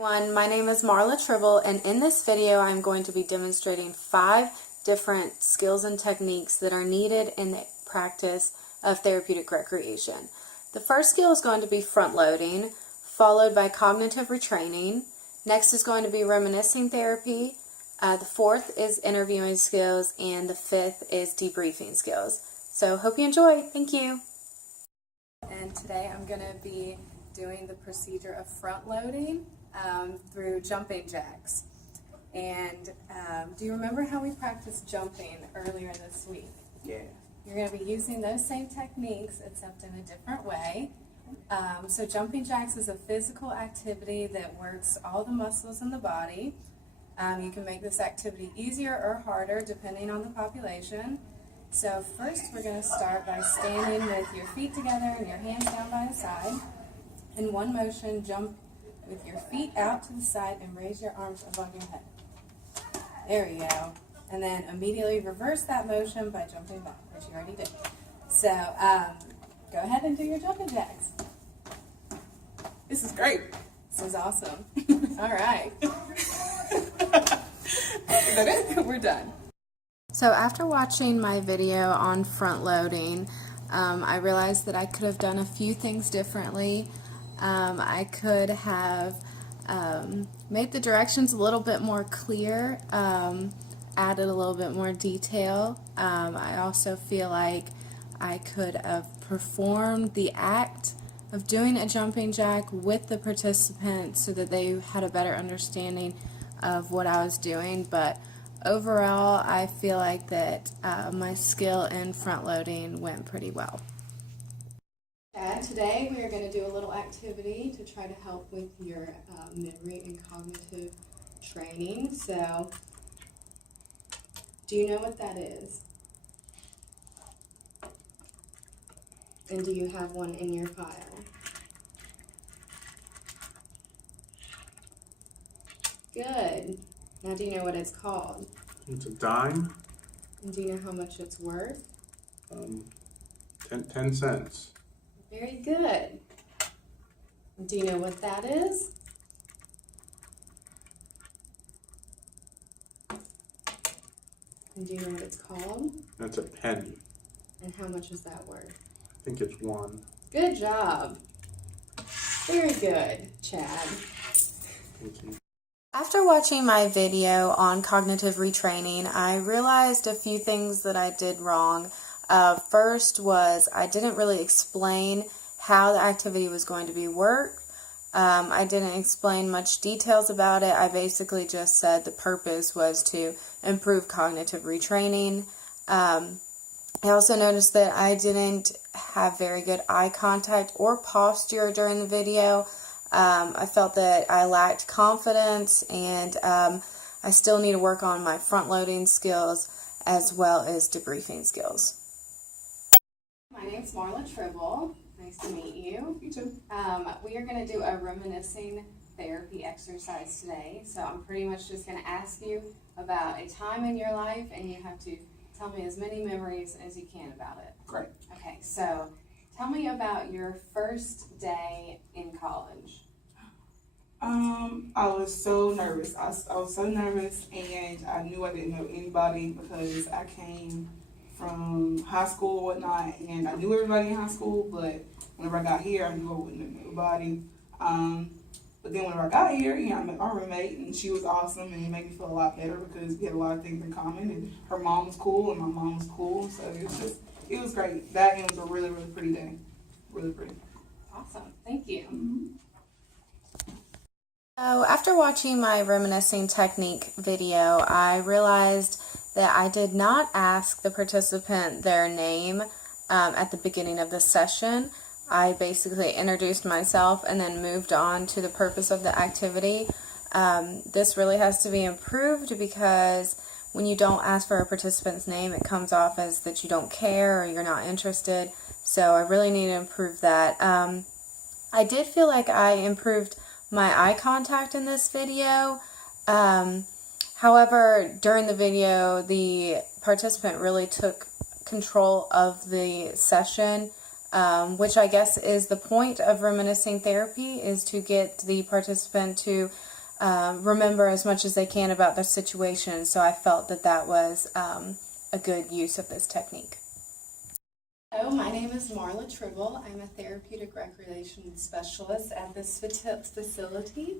Everyone, my name is Marla Tribble, and in this video I'm going to be demonstrating 5 different skills and techniques that are needed in the practice of therapeutic recreation. The first skill is going to be front loading, followed by cognitive retraining. Next is going to be reminiscing therapy. The fourth is interviewing skills, and the fifth is debriefing skills. So hope you enjoy. Thank you. And today I'm going to be doing the procedure of front loading through jumping jacks. And do you remember how we practiced jumping earlier this week? Yeah. You're going to be using those same techniques except in a different way. So jumping jacks is a physical activity that works all the muscles in the body. You can make this activity easier or harder depending on the population. So first we're going to start by standing with your feet together and your hands down by the side. In one motion, jump with your feet out to the side and raise your arms above your head. There you go. And then immediately reverse that motion by jumping back, which you already did. So go ahead and do your jumping jacks. This is great. This is awesome. All right. Is that it? We're done. So after watching my video on front loading, I realized that I could have done a few things differently. I could have made the directions a little bit more clear, added a little bit more detail. I also feel like I could have performed the act of doing a jumping jack with the participants so that they had a better understanding of what I was doing, but overall I feel like that my skill in front loading went pretty well. Today we are going to do a little activity to try to help with your memory and cognitive training. So, do you know what that is? And do you have one in your file? Good. Now do you know what it's called? It's a dime. And do you know how much it's worth? 10 cents. Very good. Do you know what that is? And do you know what it's called? That's a penny. And how much is that worth? I think it's 1. Good job. Very good, Chad. Thank you. After watching my video on cognitive retraining, I realized a few things that I did wrong. First was I didn't really explain how the activity was going to be worked. I didn't explain much details about it. I basically just said the purpose was to improve cognitive retraining. I also noticed that I didn't have very good eye contact or posture during the video. I felt that I lacked confidence, and I still need to work on my front loading skills as well as debriefing skills. My name's Marla Tribble. Nice to meet you. You too. We are going to do a reminiscing therapy exercise today. So I'm pretty much just going to ask you about a time in your life, and you have to tell me as many memories as you can about it. Great. Okay, so tell me about your first day in college. I was so nervous. I was so nervous, and I knew I didn't know anybody because I came from high school and whatnot, and I knew everybody in high school, but whenever I got here, I knew I wouldn't know nobody. But then whenever I got here, I met my roommate, and she was awesome, and it made me feel a lot better because we had a lot of things in common, and her mom was cool, and my mom was cool, so it was great. That and it was a really, really pretty day. Really pretty. Awesome, thank you. Mm-hmm. So after watching my reminiscing technique video, I realized that I did not ask the participant their name at the beginning of the session. I basically introduced myself and then moved on to the purpose of the activity. This really has to be improved because when you don't ask for a participant's name, it comes off as that you don't care or you're not interested. So I really need to improve that. I did feel like I improved my eye contact in this video. However, during the video, the participant really took control of the session. which I guess is the point of reminiscing therapy, is to get the participant to remember as much as they can about their situation. So I felt that that was a good use of this technique. Hello, my name is Marla Tribble. I'm a therapeutic recreation specialist at this facility.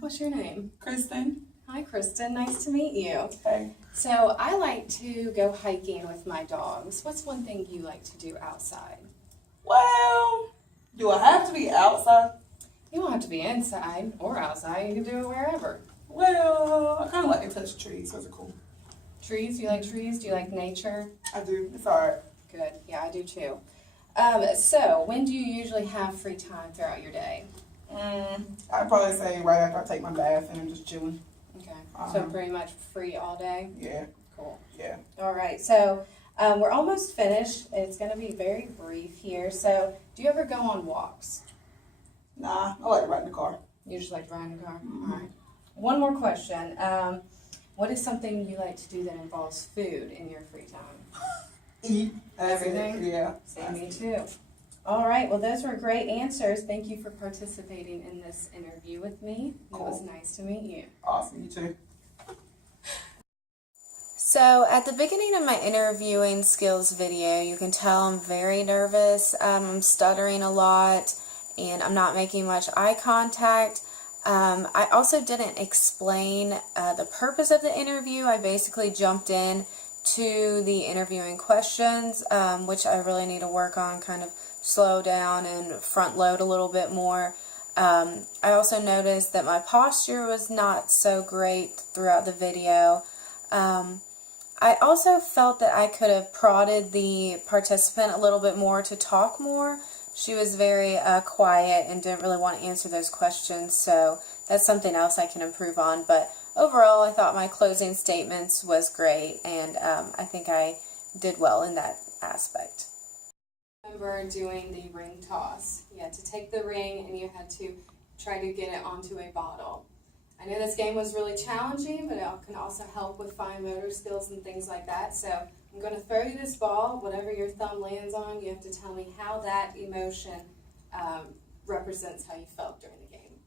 What's your name? Kristen. Hi, Kristen. Nice to meet you. Hey. So I like to go hiking with my dogs. What's one thing you like to do outside? Well, do I have to be outside? You don't have to be inside or outside. You can do it wherever. Well, I kind of like to touch trees. Those are cool. Trees? You like trees? Do you like nature? I do. It's alright. Good. Yeah, I do too. So when do you usually have free time throughout your day? I'd probably say right after I take my bath and I'm just chilling. Okay. So pretty much free all day? Yeah. Cool. Yeah. All right. So we're almost finished. It's going to be very brief here. So do you ever go on walks? Nah, I like to ride in the car. You just like to ride in the car? All right. One more question. What is something you like to do that involves food in your free time? Eat. Everything? Yeah. See, me too. All right. Well, those were great answers. Thank you for participating in this interview with me. Cool. It was nice to meet you. Awesome. You too. So at the beginning of my interviewing skills video, you can tell I'm very nervous. I'm stuttering a lot and I'm not making much eye contact. I also didn't explain the purpose of the interview. I basically jumped in to the interviewing questions, which I really need to work on, kind of slow down and front load a little bit more. I also noticed that my posture was not so great throughout the video. I also felt that I could have prodded the participant a little bit more to talk more. She was very quiet and didn't really want to answer those questions, so that's something else I can improve on. But overall, I thought my closing statements was great, and I think I did well in that aspect. I remember doing the ring toss. You had to take the ring and you had to try to get it onto a bottle. I know this game was really challenging, but it can also help with fine motor skills and things like that. So I'm going to throw you this ball. Whatever your thumb lands on, you have to tell me how that emotion represents how you felt during the game.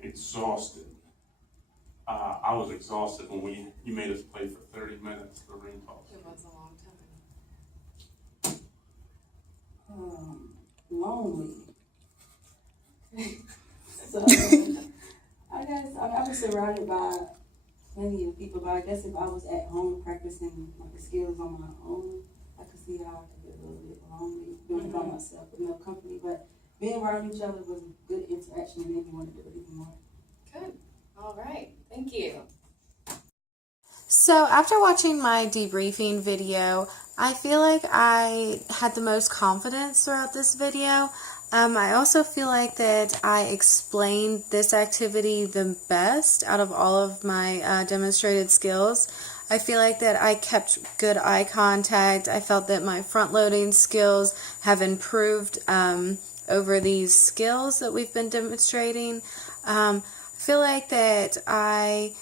Exhausted. I was exhausted when you made us play for 30 minutes the ring toss. It was a long time. Lonely. So I guess I was surrounded by plenty of people, but I guess if I was at home practicing like the skills on my own, I could see how I could get a little bit lonely doing it by myself with no company. But being around each other was a good interaction and made me want to do it even more. Good. All right. Thank you. So after watching my debriefing video, I feel like I had the most confidence throughout this video. I also feel like that I explained this activity the best out of all of my demonstrated skills. I feel like that I kept good eye contact. I felt that my front-loading skills have improved over these skills that we've been demonstrating. I feel like that I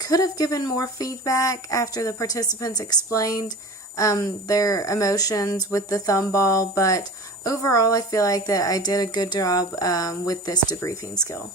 could have given more feedback after the participants explained their emotions with the thumb ball, but overall I feel like that I did a good job with this debriefing skill.